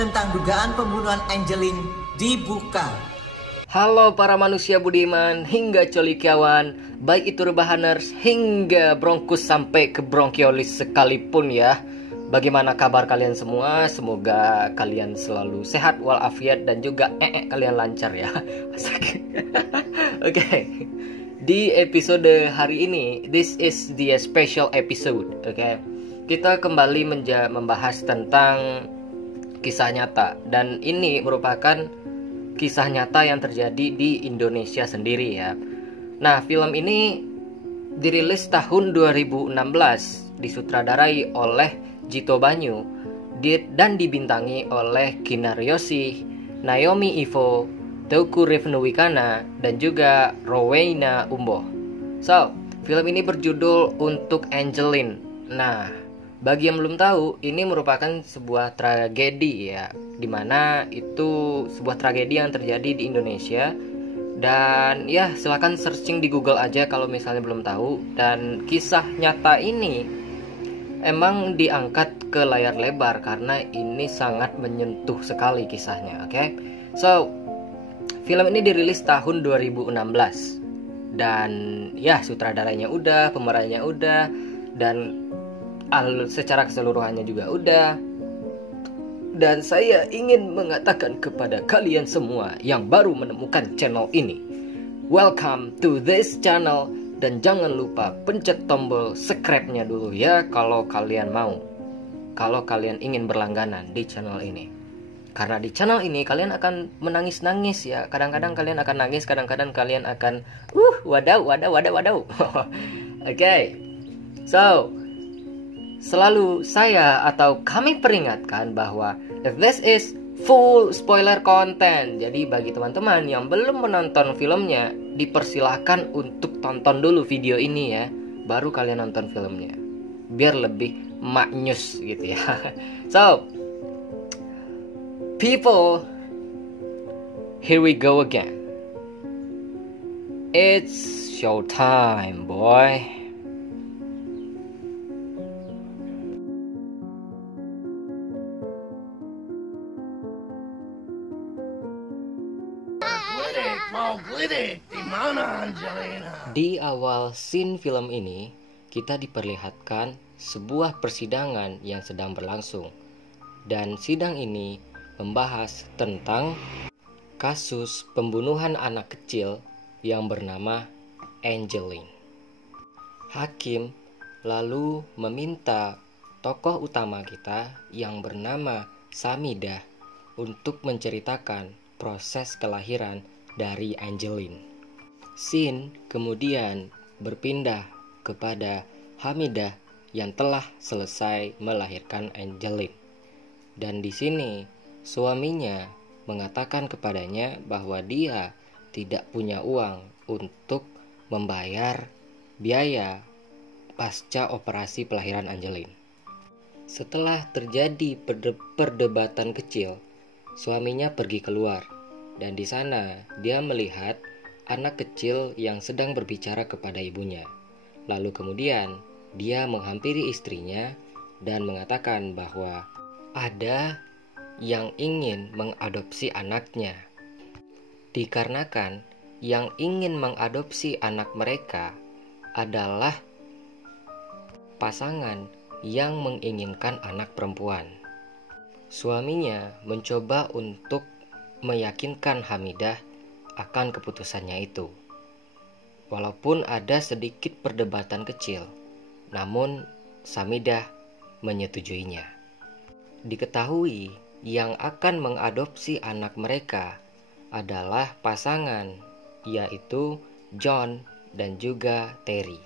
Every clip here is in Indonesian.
tentang dugaan pembunuhan Angeline dibuka. Halo para manusia budiman hingga colikiawan, baik itu rebahaners hingga bronkus sampai ke bronkiolis sekalipun ya. Bagaimana kabar kalian semua? Semoga kalian selalu sehat walafiat dan juga kalian lancar ya. Oke. Di episode hari ini, this is the special episode, oke. Kita kembali membahas tentang kisah nyata, dan ini merupakan kisah nyata yang terjadi di Indonesia sendiri ya. Nah, film ini dirilis tahun 2016, disutradarai oleh Jito Banyu dan dibintangi oleh Kinar Yosi, Naomi Ivo, Teuku Rifnuwikana, dan juga Rowena Umboh. So, film ini berjudul Untuk Angeline. Nah, bagi yang belum tahu, ini merupakan sebuah tragedi ya, dimana itu sebuah tragedi yang terjadi di Indonesia. Dan ya, silakan searching di Google aja kalau misalnya belum tahu. Dan kisah nyata ini emang diangkat ke layar lebar karena ini sangat menyentuh sekali kisahnya, oke? So, film ini dirilis tahun 2016. Dan ya, sutradaranya udah, pemerannya udah, dan secara keseluruhannya juga udah. Dan saya ingin mengatakan kepada kalian semua yang baru menemukan channel ini, welcome to this channel. Dan jangan lupa pencet tombol subscribe-nya dulu ya kalau kalian mau, kalau kalian ingin berlangganan di channel ini. Karena di channel ini kalian akan menangis-nangis ya. Kadang-kadang kalian akan nangis, kadang-kadang kalian akan wadaw. Oke. So, selalu saya atau kami peringatkan bahwa this is full spoiler content. Jadi bagi teman-teman yang belum menonton filmnya, dipersilahkan untuk tonton dulu video ini ya, baru kalian nonton filmnya, biar lebih maknyus gitu ya. So, people, here we go again. It's showtime, boy. Di awal scene film ini, kita diperlihatkan sebuah persidangan yang sedang berlangsung. Dan sidang ini membahas tentang kasus pembunuhan anak kecil yang bernama Angeline. Hakim lalu meminta tokoh utama kita yang bernama Samidah untuk menceritakan proses kelahiran dari Angeline. Scene kemudian berpindah kepada Hamidah yang telah selesai melahirkan Angeline. Dan di sini suaminya mengatakan kepadanya bahwa dia tidak punya uang untuk membayar biaya pasca operasi pelahiran Angeline. Setelah terjadi perdebatan kecil, suaminya pergi keluar. Dan di sana dia melihat anak kecil yang sedang berbicara kepada ibunya. Lalu kemudian dia menghampiri istrinya dan mengatakan bahwa ada yang ingin mengadopsi anaknya. Dikarenakan yang ingin mengadopsi anak mereka adalah pasangan yang menginginkan anak perempuan. Suaminya mencoba untuk meyakinkan Hamidah akan keputusannya itu. Walaupun ada sedikit perdebatan kecil, namun Samidah menyetujuinya. Diketahui yang akan mengadopsi anak mereka adalah pasangan, yaitu John dan juga Terry.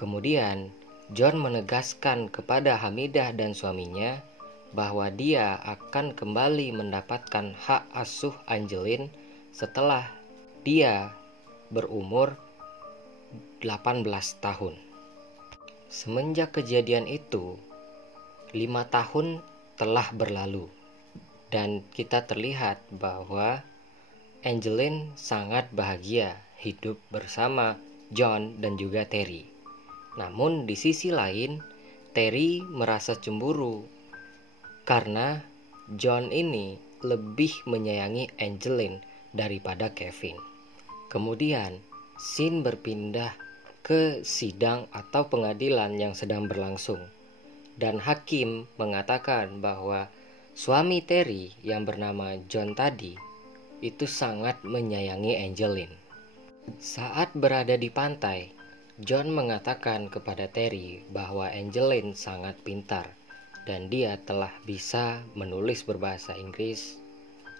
Kemudian John menegaskan kepada Hamidah dan suaminya bahwa dia akan kembali mendapatkan hak asuh Angeline setelah dia berumur 18 tahun. Semenjak kejadian itu, 5 tahun telah berlalu dan kita terlihat bahwa Angeline sangat bahagia hidup bersama John dan juga Terry. Namun di sisi lain, Terry merasa cemburu karena John ini lebih menyayangi Angeline daripada Kevin. Kemudian scene berpindah ke sidang atau pengadilan yang sedang berlangsung, dan hakim mengatakan bahwa suami Terry yang bernama John tadi itu sangat menyayangi Angeline. Saat berada di pantai, John mengatakan kepada Terry bahwa Angeline sangat pintar dan dia telah bisa menulis berbahasa Inggris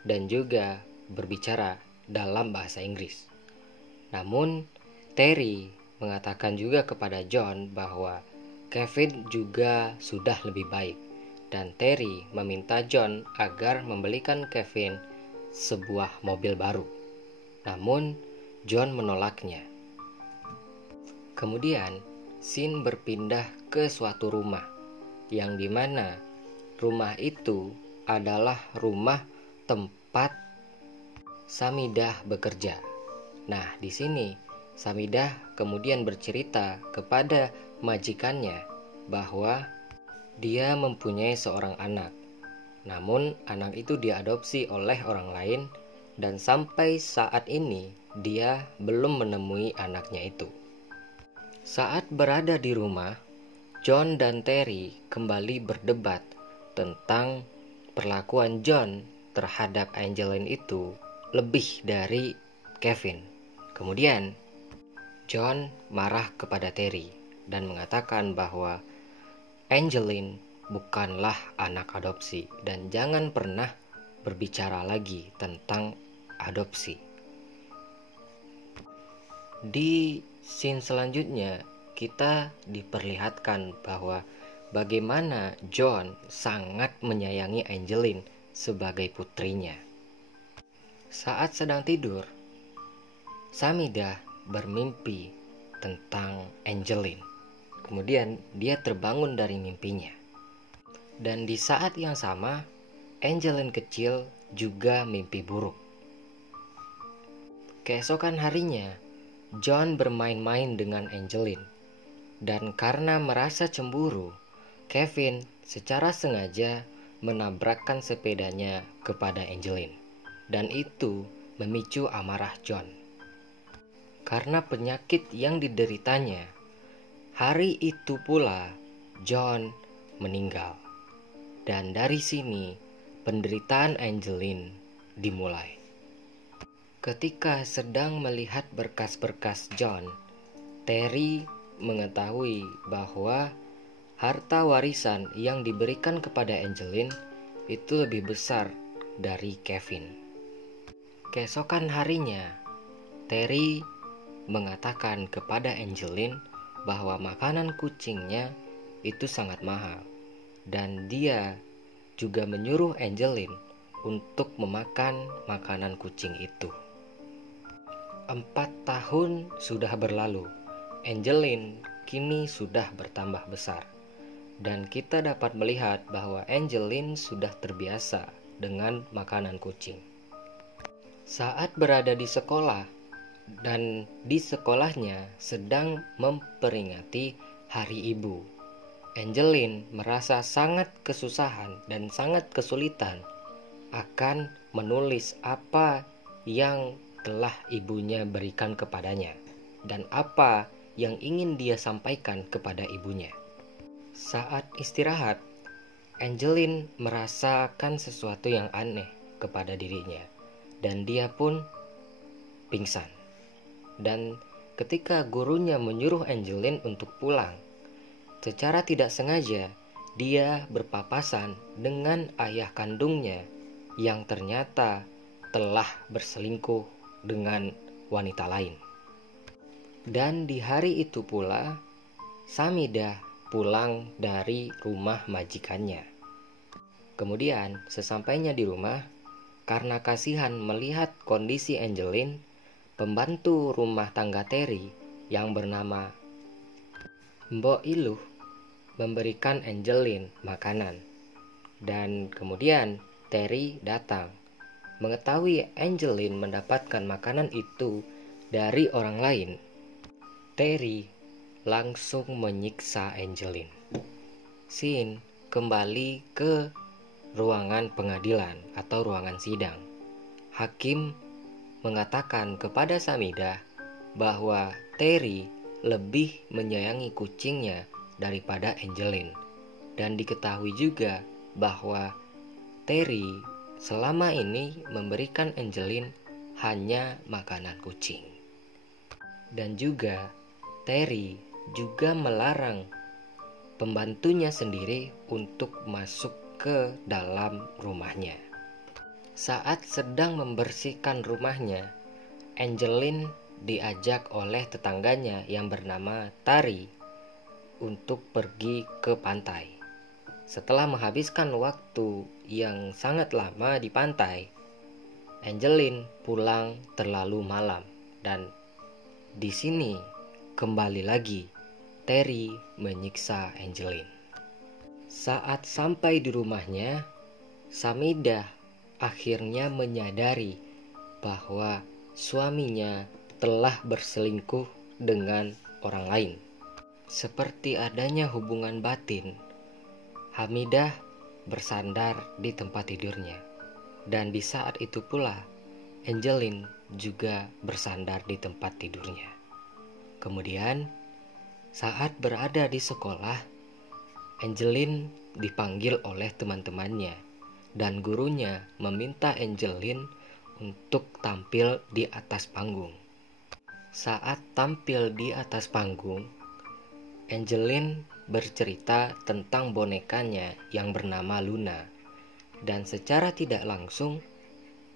dan juga berbicara dalam bahasa Inggris. Namun Terry mengatakan juga kepada John bahwa Kevin juga sudah lebih baik, dan Terry meminta John agar membelikan Kevin sebuah mobil baru. Namun John menolaknya. Kemudian scene berpindah ke suatu rumah, yang dimana rumah itu adalah rumah tempat Samidah bekerja. Nah, di sini Samidah kemudian bercerita kepada majikannya bahwa dia mempunyai seorang anak. Namun anak itu diadopsi oleh orang lain dan sampai saat ini dia belum menemui anaknya itu. Saat berada di rumah, John dan Terry kembali berdebat tentang perlakuan John terhadap Angeline itu lebih dari Kevin. Kemudian John marah kepada Terry dan mengatakan bahwa Angeline bukanlah anak adopsi dan jangan pernah berbicara lagi tentang adopsi. Di scene selanjutnya kita diperlihatkan bahwa bagaimana John sangat menyayangi Angeline sebagai putrinya. Saat sedang tidur, Samidah bermimpi tentang Angeline. Kemudian dia terbangun dari mimpinya. Dan di saat yang sama, Angeline kecil juga mimpi buruk. Keesokan harinya, John bermain-main dengan Angeline. Dan karena merasa cemburu, Kevin secara sengaja menabrakkan sepedanya kepada Angeline. Dan itu memicu amarah John. Karena penyakit yang dideritanya, hari itu pula John meninggal. Dan dari sini penderitaan Angeline dimulai. Ketika sedang melihat berkas-berkas John, Terry mengetahui bahwa harta warisan yang diberikan kepada Angeline itu lebih besar dari Kevin. Keesokan harinya, Terry mengatakan kepada Angeline bahwa makanan kucingnya itu sangat mahal, dan dia juga menyuruh Angeline untuk memakan makanan kucing itu. 4 tahun sudah berlalu. Angeline kini sudah bertambah besar, dan kita dapat melihat bahwa Angeline sudah terbiasa dengan makanan kucing. Saat berada di sekolah, dan di sekolahnya sedang memperingati Hari Ibu, Angeline merasa sangat kesusahan dan sangat kesulitan akan menulis apa yang telah ibunya berikan kepadanya dan apa yang ingin dia sampaikan kepada ibunya. Saat istirahat, Angeline merasakan sesuatu yang aneh kepada dirinya, dan dia pun pingsan. Dan ketika gurunya menyuruh Angeline untuk pulang, secara tidak sengaja dia berpapasan dengan ayah kandungnya yang ternyata telah berselingkuh dengan wanita lain. Dan di hari itu pula Samidah pulang dari rumah majikannya. Kemudian sesampainya di rumah, karena kasihan melihat kondisi Angeline, pembantu rumah tangga Terry yang bernama Mbok Iluh memberikan Angeline makanan. Dan kemudian Terry datang. Mengetahui Angeline mendapatkan makanan itu dari orang lain, Terry langsung menyiksa Angeline. Scene kembali ke ruangan pengadilan atau ruangan sidang. Hakim mengatakan kepada Samidah bahwa Terry lebih menyayangi kucingnya daripada Angeline, dan diketahui juga bahwa Terry selama ini memberikan Angeline hanya makanan kucing. Dan juga Terry juga melarang pembantunya sendiri untuk masuk ke dalam rumahnya. Saat sedang membersihkan rumahnya, Angeline diajak oleh tetangganya yang bernama Tari untuk pergi ke pantai. Setelah menghabiskan waktu yang sangat lama di pantai, Angeline pulang terlalu malam, dan di sini kembali lagi Terry menyiksa Angeline. Saat sampai di rumahnya, Samidah akhirnya menyadari bahwa suaminya telah berselingkuh dengan orang lain. Seperti adanya hubungan batin, Hamidah bersandar di tempat tidurnya. Dan di saat itu pula, Angeline juga bersandar di tempat tidurnya. Kemudian, saat berada di sekolah, Angeline dipanggil oleh teman-temannya, dan gurunya meminta Angeline untuk tampil di atas panggung. Saat tampil di atas panggung, Angeline bercerita tentang bonekanya yang bernama Luna, dan secara tidak langsung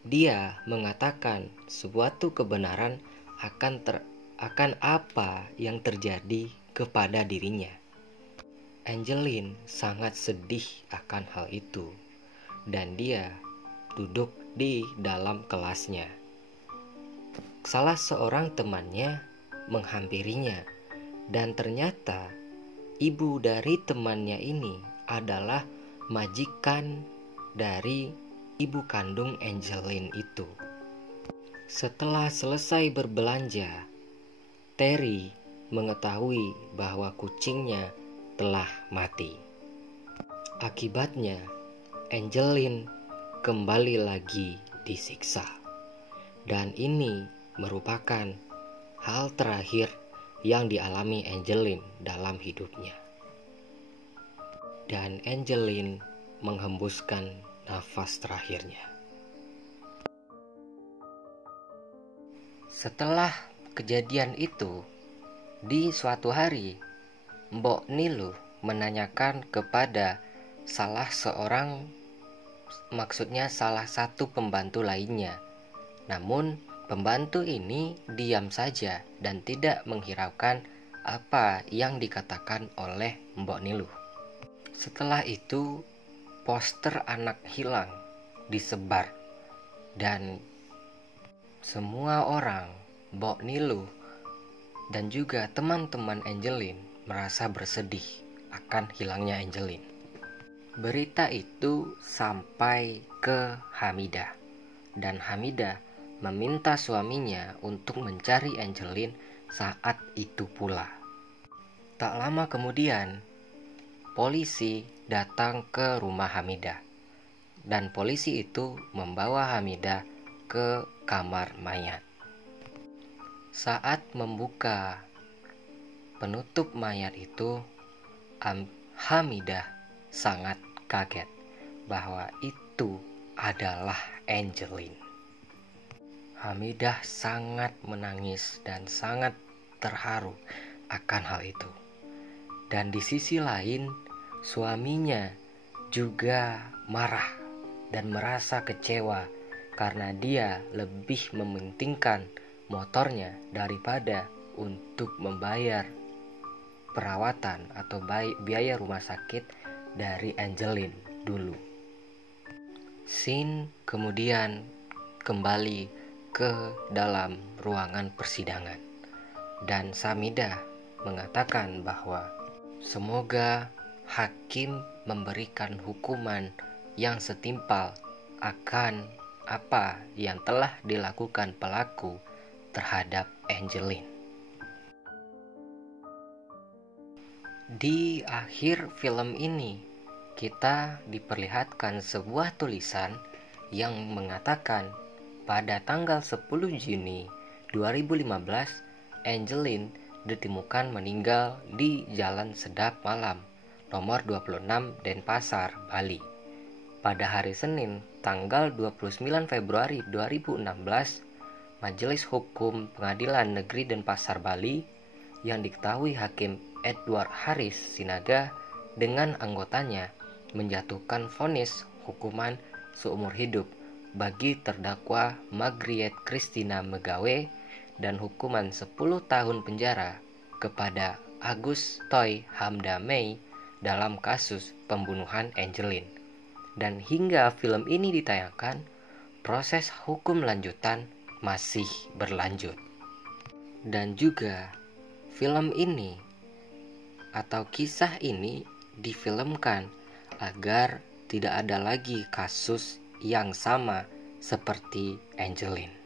dia mengatakan suatu kebenaran akan apa yang terjadi kepada dirinya. Angeline sangat sedih akan hal itu, dan dia duduk di dalam kelasnya. Salah seorang temannya menghampirinya, dan ternyata ibu dari temannya ini adalah majikan dari ibu kandung Angeline itu. Setelah selesai berbelanja, Terry mengetahui bahwa kucingnya telah mati. Akibatnya, Angeline kembali lagi disiksa. Dan ini merupakan hal terakhir yang dialami Angeline dalam hidupnya. Dan Angeline menghembuskan nafas terakhirnya. Setelah kejadian itu, di suatu hari, Mbok Nilu menanyakan kepada salah satu pembantu lainnya. Namun, pembantu ini diam saja dan tidak menghiraukan apa yang dikatakan oleh Mbok Nilu. Setelah itu, poster anak hilang disebar, dan semua orang, Mbok Nilu dan juga teman-teman Angeline merasa bersedih akan hilangnya Angeline. Berita itu sampai ke Hamidah, dan Hamidah meminta suaminya untuk mencari Angeline saat itu pula. Tak lama kemudian, polisi datang ke rumah Hamidah, dan polisi itu membawa Hamidah ke kamar mayat. Saat membuka penutup mayat itu, Hamidah sangat kaget bahwa itu adalah Angeline. Hamidah sangat menangis dan sangat terharu akan hal itu. Dan di sisi lain, suaminya juga marah dan merasa kecewa karena dia lebih mementingkan motornya daripada untuk membayar perawatan atau biaya rumah sakit dari Angeline dulu. Scene kemudian kembali ke dalam ruangan persidangan, dan Samidah mengatakan bahwa semoga hakim memberikan hukuman yang setimpal akan apa yang telah dilakukan pelaku terhadap Angeline. Di akhir film ini, kita diperlihatkan sebuah tulisan yang mengatakan pada tanggal 10 Juni 2015 Angeline ditemukan meninggal di Jalan Sedap Malam nomor 26 Denpasar, Bali. Pada hari Senin tanggal 29 Februari 2016, Majelis Hukum Pengadilan Negeri Denpasar, Bali yang diketahui Hakim Edward Haris Sinaga dengan anggotanya menjatuhkan vonis hukuman seumur hidup bagi terdakwa Margriet Christina Megawe dan hukuman 10 tahun penjara kepada Agus Toy Hamda May dalam kasus pembunuhan Angeline. Dan hingga film ini ditayangkan, proses hukum lanjutan masih berlanjut. Dan juga film ini atau kisah ini difilmkan agar tidak ada lagi kasus yang sama seperti Angeline.